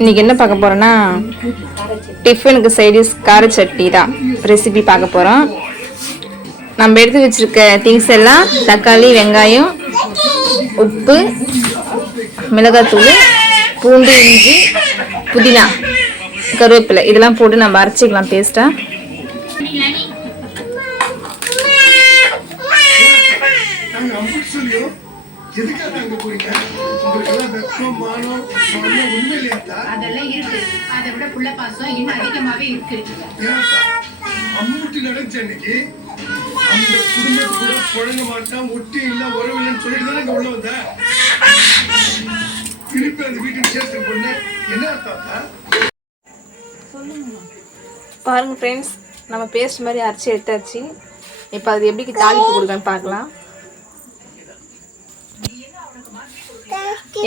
இன்னைக்கு என்ன பார்க்க போறோம்னா டிஃபனுக்கு சைடிஸ் கார சட்னி தான் ரெசிபி பார்க்க போறோம். நம்ம எடுத்து வச்சிருக்க திங்ஸ் எல்லாம் தக்காளி, வெங்காயம், உப்பு, மிளகாத்தூள், பூண்டு, இஞ்சி, புதினா, கருவேப்பிலை இதெல்லாம் போட்டு நம்ம அரைச்சிக்கலாம் பேஸ்டா. பாருங்க ஃப்ரெண்ட்ஸ், நம்ம பேஸ்ட் மாதிரி அரைச்சி எடுத்தாச்சு. இப்போ அது எப்படி தாளிப்பு கொடுக்கன்னு பார்க்கலாம்.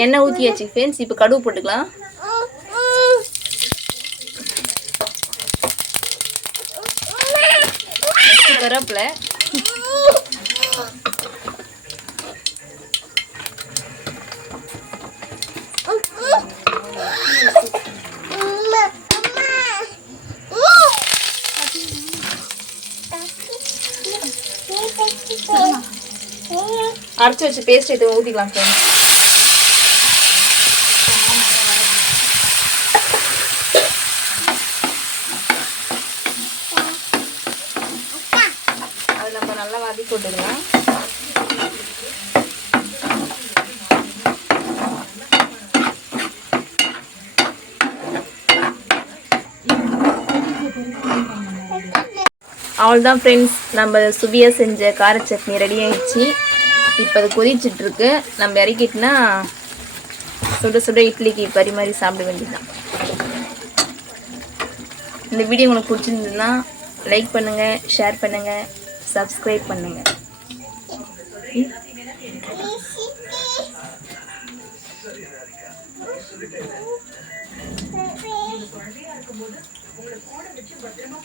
எண்ணெய் ஊற்றியாச்சு ஃப்ரெண்ட்ஸ். இப்போ கடுகு போட்டுக்கலாம். கருவேப்பிலை, அரைச்சி வச்சு பேஸ்ட் எடுத்து ஊற்றிக்கலாம் ஃப்ரெண்ட்ஸ். அது நம்ம நல்லா வதக்கி போட்டுக்கலாம். அவ்வளோதான் ஃப்ரெண்ட்ஸ், நம்ம சுபியாக செஞ்ச கார சட்னி ரெடி ஆகிடுச்சு. இப்போ அது கொதிச்சிட்ருக்கு. நம்ம இறக்கிட்டுனா சுட சுட இட்லிக்கு பரிமாறி சாப்பிட வேண்டியதுதான். இந்த வீடியோ உங்களுக்கு பிடிச்சிருந்ததுன்னா லைக் பண்ணுங்கள், ஷேர் பண்ணுங்கள், சப்ஸ்கிரைப் பண்ணுங்கள். குழந்தையா இருக்கும்போது உங்களை போட வச்சு பத்திரமா